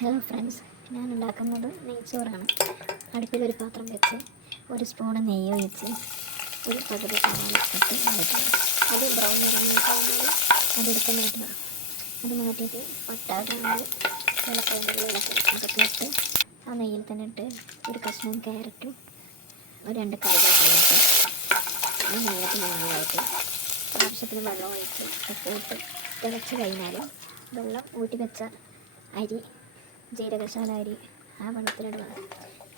Hello friends ഞാൻ ഉണ്ടാക്കുന്നത് നെയ്ച്ചോറാണ്. അടുപ്പിലൊരു പാത്രം വെച്ച് ഒരു സ്പൂണ് നെയ്യ് ഒഴിച്ച് ഒരു പകുതി സവാള ഇട്ട് വഴറ്റുക അത് ബ്രൗൺ നിറഞ്ഞിട്ടാകുമ്പോൾ അതെടുത്ത് മാറ്റുക. അത് മാറ്റിയിട്ട് പട്ടാകാണെങ്കിൽ ഗ്രാമ്പ് വെള്ളപ്പുണ്ടെങ്കിൽ അതൊക്കെ ഇട്ട് ആ നെയ്യിൽ തന്നെ ഇട്ട് ഒരു കഷ്ണം ക്യാരറ്റും ഒരു രണ്ട് ഇട്ട് ആ നെയ്യത്ത് നന്നായിട്ട് ആവശ്യത്തിന് വെള്ളം ഒഴിച്ച് ഉപ്പ് ഇട്ട് തിളച്ച് കഴിഞ്ഞാൽ വെള്ളം ഊറ്റി വെച്ച അരി ജീരകശാല അരി ആ വെള്ളത്തിലിടുക.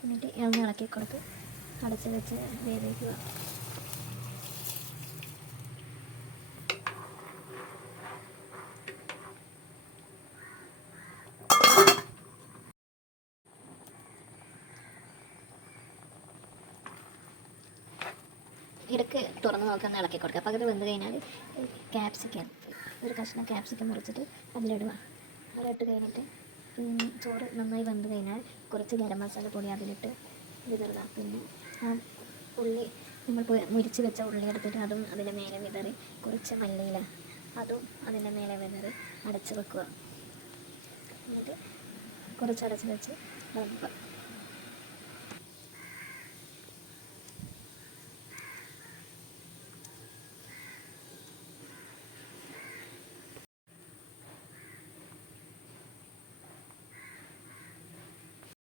എന്നിട്ട് ഒന്ന് ഇളക്കി കൊടുത്ത് അടച്ച് വെച്ച് വേവിക്കുക. ഇടയ്ക്ക് തുറന്ന് നോക്കാൻ ഇളക്കി കൊടുക്കുക. പകുതി വെന്ത് കഴിഞ്ഞാൽ ക്യാപ്സിക്കം ഒരു കഷ്ണം ക്യാപ്സിക്കം മുറിച്ചിട്ട് അതിലിടുക. അതിലിട്ട് കഴിഞ്ഞിട്ട് ചോറ് നന്നായി വെന്ത് കഴിഞ്ഞാൽ കുറച്ച് ഗരം മസാല പൊടി അതിലിട്ട് വിതറുക പിന്നെ ആ ഉള്ളി നമ്മൾ മുരിച്ച് വെച്ച ഉള്ളി എടുത്തിട്ട് അതും അതിന്റെ മേലെ വിതറി കുറച്ച് മല്ലിയില അതും അതിന്റെ മേലെ വിതറി അടച്ച് വെക്കുക. എന്നിട്ട് കുറച്ച് അടച്ച് വെച്ച് ഇളക്കുക